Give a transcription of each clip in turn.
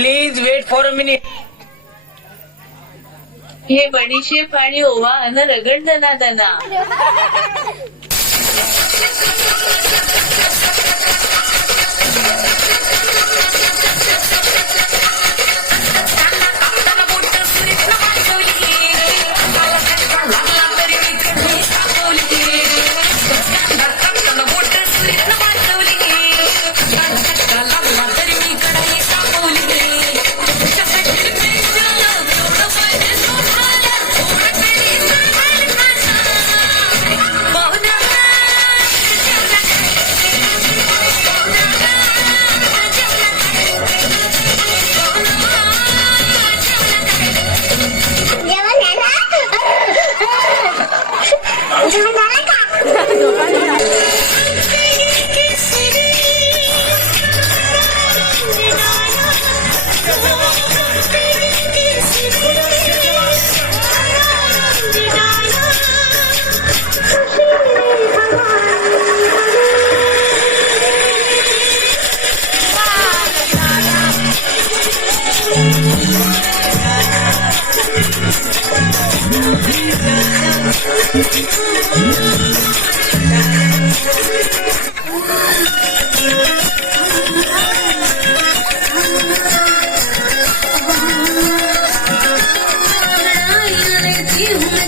Please wait for a minute. हे बडीशेप आणि ओवा अन रगड दना.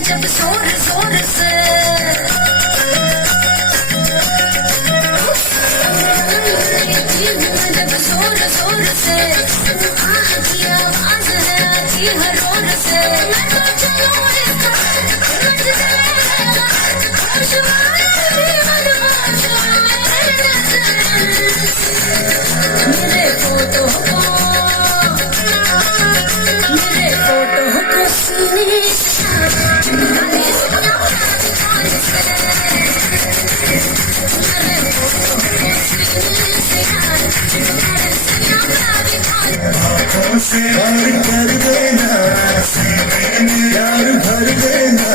जब जोर जोर से जब जोर जोर से आह की आवाज है आती हर ओर से मेरे फोटो को सीने से और कर देना, प्यार भर देना,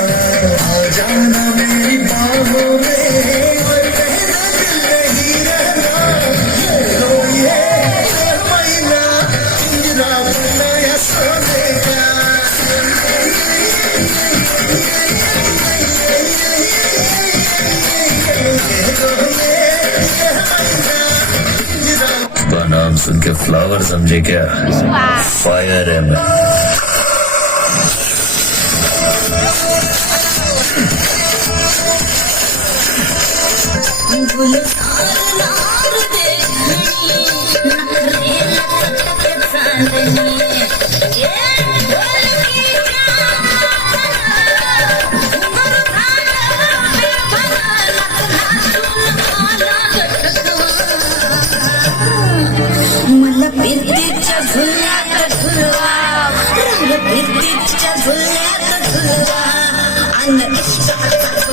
आ जाना मेरी बाहों में और रहना दिल नहीं रहना, ये महीना पिंजरा बनाया सोने का. नाम सुन के फ्लावर समझे क्या? फायर है मैं. मला भिंतीच्या झुल्यात झुलवा, रंग भिंतीच्या झुल्यात झुलवा, अन इष्टाचा